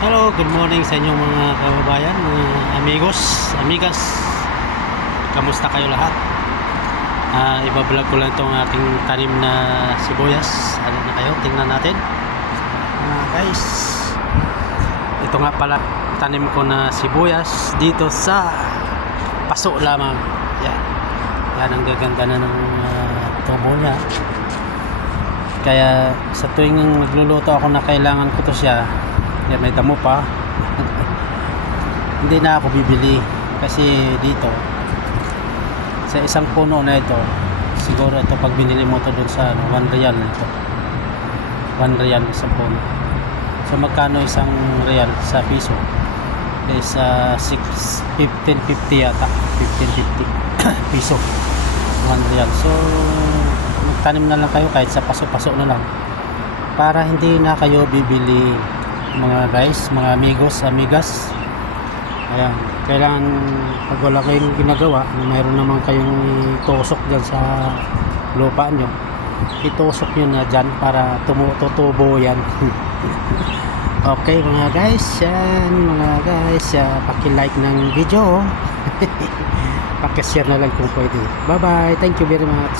Hello, good morning sa inyong mga kababayan, mga amigos, amigas. Kamusta kayo lahat? Ibablog ko lang itong aking tanim na sibuyas. Ano na kayo? Tingnan natin. Guys, ito nga pala tanim ko na sibuyas dito sa paso lamang. Yan ang gaganda na ng tubo niya. Kaya sa tuwing magluluto ako na kailangan ko to siya, yan, may damo pa. Hindi na ako bibili kasi dito sa isang puno na ito, siguro ito pag binili mo to dun sa 1 real ito, 1 real isang puno. So magkano isang real sa piso is 15.50 yata, 15.50 piso 1 real. So magtanim na lang kayo kahit sa paso-paso na lang para hindi na kayo bibili, mga guys, mga amigos, amigas. Ayan, kailangan pag wala kayong ginagawa, mayroon naman kayong itusok dyan sa lupa nyo, itusok nyo na dyan para tutubo yan. Okay mga guys, yan mga guys, paki-like ng video, paki-share na lang kung pwede. Bye bye, thank you very much.